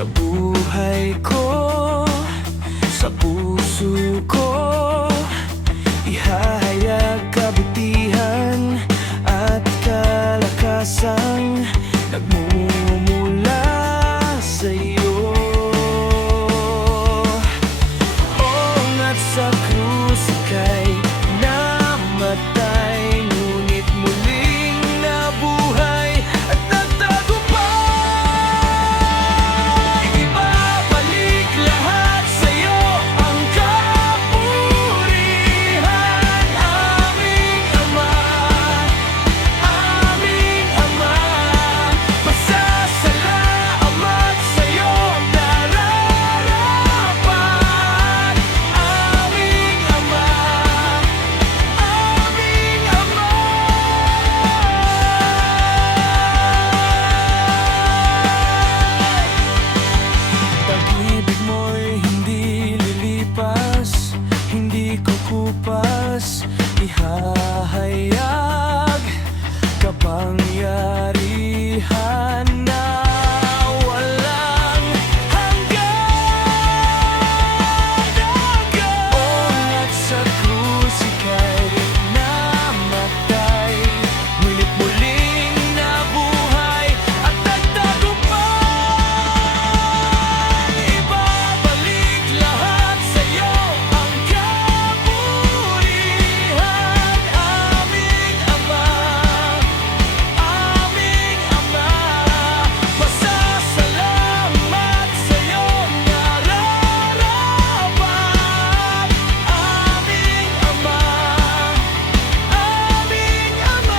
sa buhay ko, sa puso ko, ihahayag kabutihan at kalakasang nagmumula sa'yo. At sa krus ika'y namatay, ngunit muling nabuhay at nagtagumpay. Ibabalik lahat sa'yo ang kapurihan, aming Ama, aming Ama. Pasasalamat sa'yo nararapat, aming Ama, aming Ama. Pag-ibig mo'y hindi lilipas, hindi kukupas, ihahayag kapangyarihan na walang hanggan. At sa krus ika'y namatay, ngunit muling nabuhay at nagtagumpay. Ibabalik lahat sa'yo ang kapurihan, aming Ama, aming Ama. Pasasalamat sa'yo nararapat, aming Ama, aming Ama.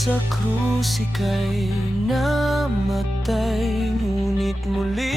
Sa krus ika'y namatay, ngunit muli